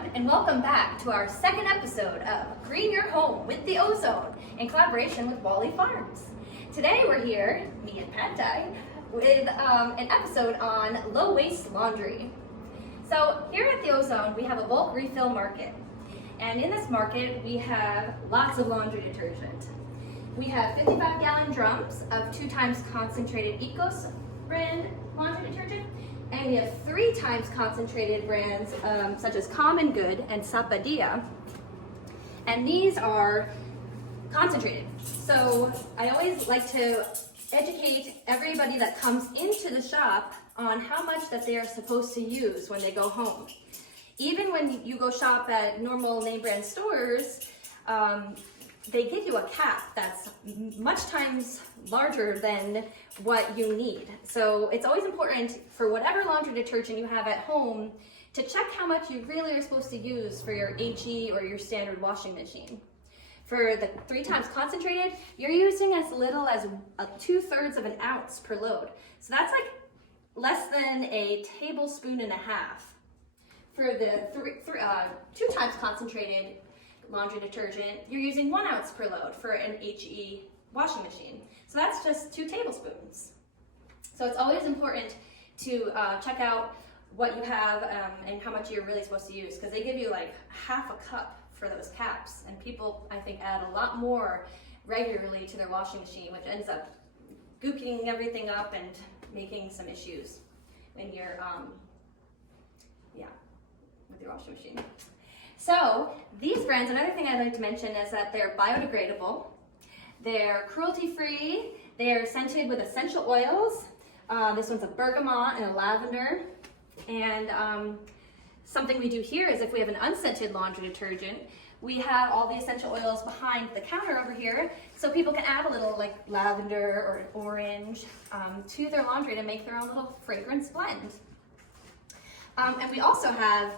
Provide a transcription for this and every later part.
everyone, and welcome back to our second episode of Green Your Home with the Ozone in collaboration with Wally Farms. Today we're here, me and Pantai, with an episode on low waste laundry. So here at the Ozone, we have a bulk refill market. And in this market, we have lots of laundry detergent. We have 55-gallon drums of 2 times concentrated Ecos brand laundry detergent. And we have 3 times concentrated brands such as Common Good and Sapadilla. And these are concentrated. So I always like to educate everybody that comes into the shop on how much that they are supposed to use when they go home. Even when you go shop at normal name brand stores, they give you a cap that's much times larger than what you need. So it's always important for whatever laundry detergent you have at home to check how much you really are supposed to use for your HE or your standard washing machine. For the 3 times concentrated, you're using as little as 2/3 of an ounce per load. So that's like less than a tablespoon and a half. For the 2 times concentrated laundry detergent, you're using 1 ounce per load for an HE washing machine. So that's just 2 tablespoons. So it's always important to check out what you have and how much you're really supposed to use, because they give you like half a cup for those caps, and people, I think, add a lot more regularly to their washing machine, which ends up gooking everything up and making some issues when you're, with your washing machine. So these brands, another thing I'd like to mention is that they're biodegradable, they're cruelty-free, they're scented with essential oils. This one's a bergamot and a lavender. And something we do here is if we have an unscented laundry detergent, we have all the essential oils behind the counter over here, so people can add a little like lavender or orange to their laundry to make their own little fragrance blend. And we also have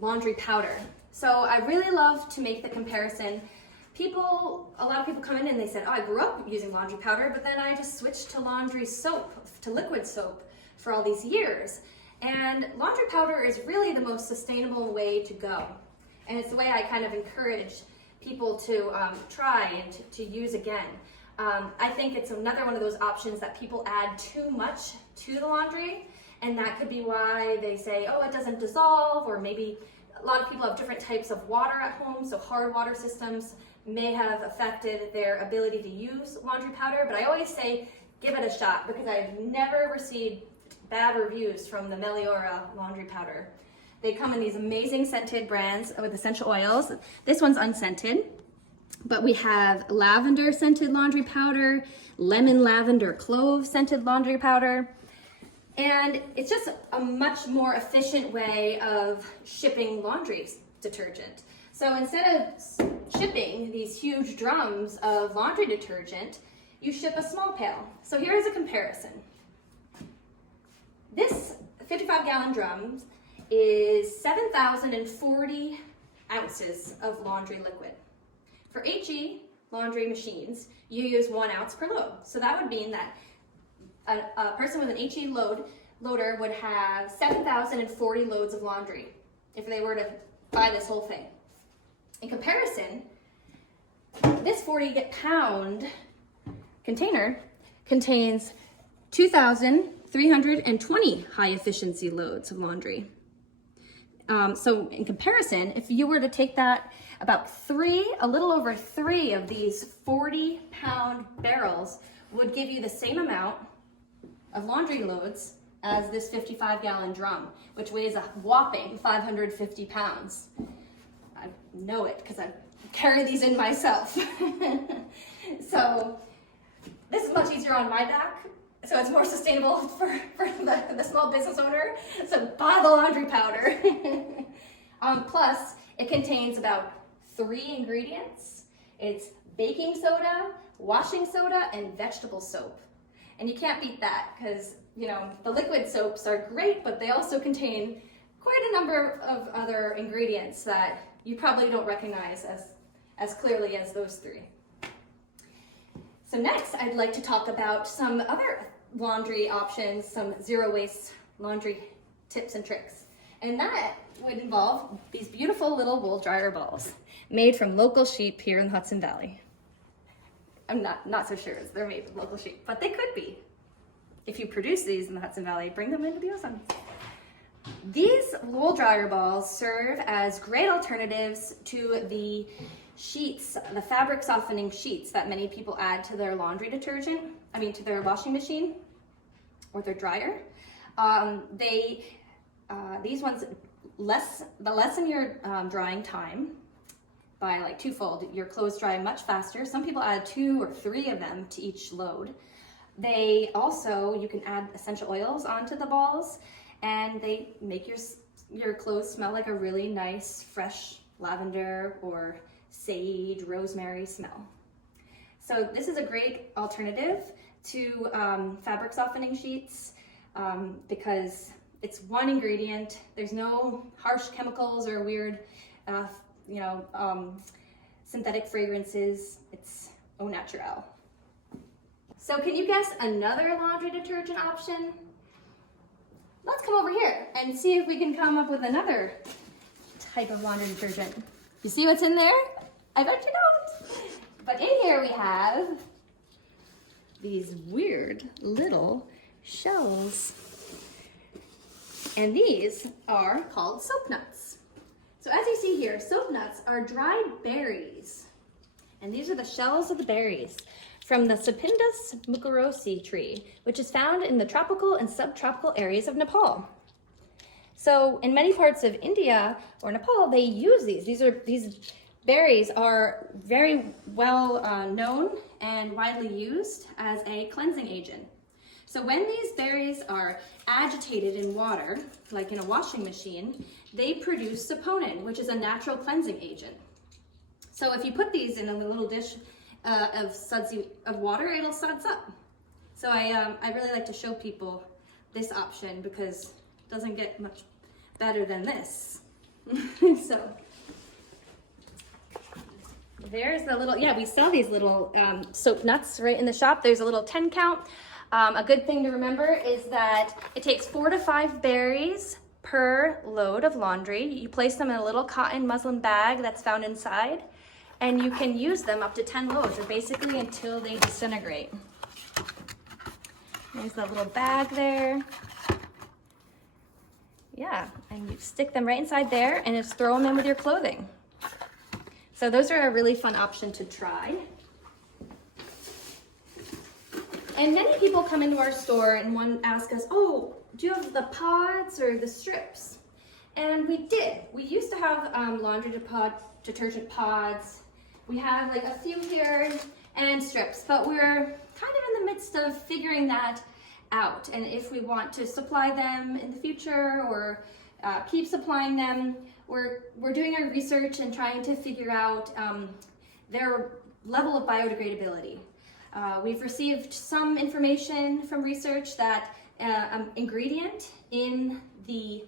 laundry powder. So I really love to make the comparison. A lot of people come in and they said, oh, I grew up using laundry powder, but then I just switched to laundry soap, to liquid soap for all these years. And laundry powder is really the most sustainable way to go. And it's the way I kind of encourage people to try and to use again. I think it's another one of those options that people add too much to the laundry, and that could be why they say, oh, it doesn't dissolve, or maybe a lot of people have different types of water at home, so hard water systems may have affected their ability to use laundry powder. But I always say, give it a shot, because I've never received bad reviews from the Meliora laundry powder. They come in these amazing scented brands with essential oils. This one's unscented, but we have lavender scented laundry powder, lemon lavender clove scented laundry powder. And it's just a much more efficient way of shipping laundry detergent. So instead of shipping these huge drums of laundry detergent, you ship a small pail. So here's a comparison. This 55-gallon drum is 7,040 ounces of laundry liquid. For HE laundry machines, you use 1 ounce per load. So that would mean that a person with an HE loader would have 7,040 loads of laundry if they were to buy this whole thing. In comparison, this 40-pound container contains 2,320 high-efficiency loads of laundry. So in comparison, if you were to take that about a little over 3 of these 40-pound barrels would give you the same amount of laundry loads as this 55-gallon drum, which weighs a whopping 550 pounds. I know it because I carry these in myself. So this is much easier on my back, so it's more sustainable for the small business owner. So buy the laundry powder. Plus, it contains about 3 ingredients. It's baking soda, washing soda, and vegetable soap. And you can't beat that, because the liquid soaps are great, but they also contain quite a number of other ingredients that you probably don't recognize as clearly as those 3. So next, I'd like to talk about some other laundry options, some zero waste laundry tips and tricks. And that would involve these beautiful little wool dryer balls made from local sheep here in the Hudson Valley. I'm not so sure they're made from local sheep, but they could be. If you produce these in the Hudson Valley, bring them into the ozone. These wool dryer balls serve as great alternatives to the sheets, the fabric softening sheets that many people add to their laundry detergent, to their washing machine or their dryer. These ones lessen your drying time by like twofold. Your clothes dry much faster. Some people add 2 or 3 of them to each load. They also, you can add essential oils onto the balls, and they make your clothes smell like a really nice, fresh lavender or sage, rosemary smell. So this is a great alternative to fabric softening sheets because it's one ingredient. There's no harsh chemicals or weird, synthetic fragrances. It's au naturel. So can you guess another laundry detergent option? Let's come over here and see if we can come up with another type of laundry detergent. You see what's in there? I bet you don't. But in here we have these weird little shells. And these are called soap nuts. So as you see here, soap nuts are dried berries. And these are the shells of the berries from the Sapindus mucorosi tree, which is found in the tropical and subtropical areas of Nepal. So in many parts of India or Nepal, they use these. These berries are very well known and widely used as a cleansing agent. So when these berries are agitated in water, like in a washing machine, they produce saponin, which is a natural cleansing agent. So if you put these in a little dish of water, it'll suds up. So I really like to show people this option because it doesn't get much better than this. So there's the little, we sell these little soap nuts right in the shop. There's a little 10 count. A good thing to remember is that it takes 4 to 5 berries per load of laundry. You place them in a little cotton muslin bag that's found inside, and you can use them up to 10 loads, or basically until they disintegrate. There's that little bag there. Yeah, and you stick them right inside there and just throw them in with your clothing. So those are a really fun option to try. And many people come into our store and ask us, oh, do you have the pods or the strips? And we did. We used to have laundry detergent pods. We have like a few here and strips, but we're kind of in the midst of figuring that out. And if we want to supply them in the future or keep supplying them, we're doing our research and trying to figure out their level of biodegradability. We've received some information from research that ingredient in the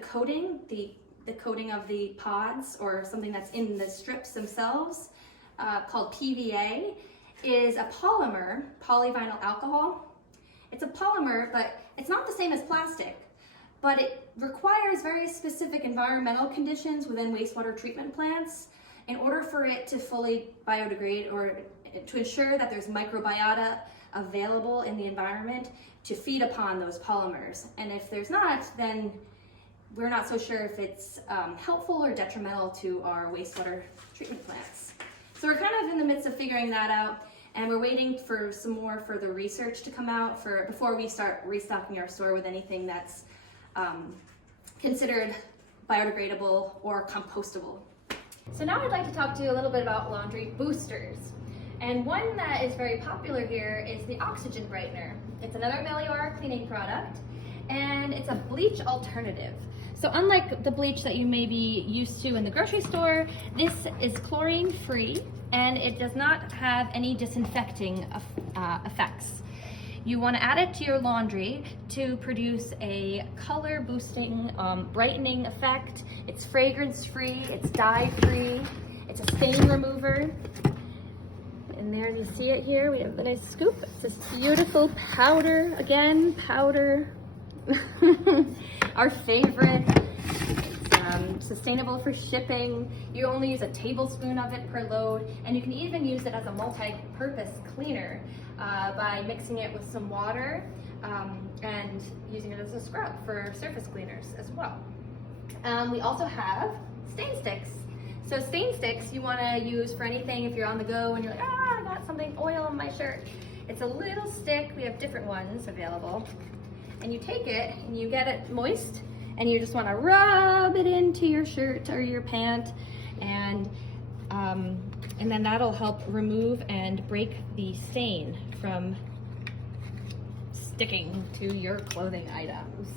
coating, the coating of the pods or something that's in the strips themselves, called PVA, is a polymer, polyvinyl alcohol. It's a polymer, but it's not the same as plastic, but it requires very specific environmental conditions within wastewater treatment plants in order for it to fully biodegrade, or to ensure that there's microbiota available in the environment to feed upon those polymers. And if there's not, then we're not so sure if it's helpful or detrimental to our wastewater treatment plants. So we're kind of in the midst of figuring that out, and we're waiting for some more further research to come out before we start restocking our store with anything that's considered biodegradable or compostable. So now I'd like to talk to you a little bit about laundry boosters. And one that is very popular here is the oxygen brightener. It's another Meliora cleaning product, and it's a bleach alternative. So unlike the bleach that you may be used to in the grocery store, this is chlorine free and it does not have any disinfecting effects. You want to add it to your laundry to produce a color boosting, brightening effect. It's fragrance free, it's dye free, it's a stain remover. And there you see it here, we have the nice scoop. It's this beautiful powder, again, powder Our favorite, sustainable for shipping. You only use a tablespoon of it per load, and you can even use it as a multi-purpose cleaner by mixing it with some water and using it as a scrub for surface cleaners as well. We also have stain sticks. So stain sticks you want to use for anything if you're on the go and you're like, I got something oil on my shirt. It's a little stick. We have different ones available. And you take it and you get it moist and you just want to rub it into your shirt or your pant, and then that'll help remove and break the stain from sticking to your clothing items.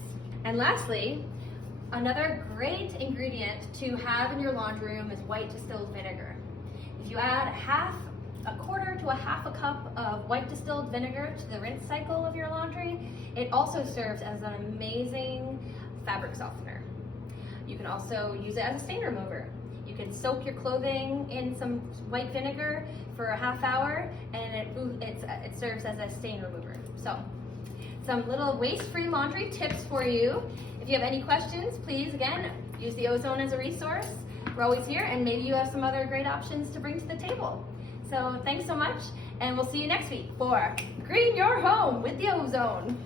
And lastly, another great ingredient to have in your laundry room is white distilled vinegar. If you add a quarter to a half a cup of white distilled vinegar to the rinse cycle of your laundry, it also serves as an amazing fabric softener. You can also use it as a stain remover. You can soak your clothing in some white vinegar for a half hour and it serves as a stain remover. So, some little waste-free laundry tips for you. If you have any questions, please, again, use the Ozone as a resource. We're always here, and maybe you have some other great options to bring to the table. So thanks so much, and we'll see you next week for Green Your Home with the Ozone.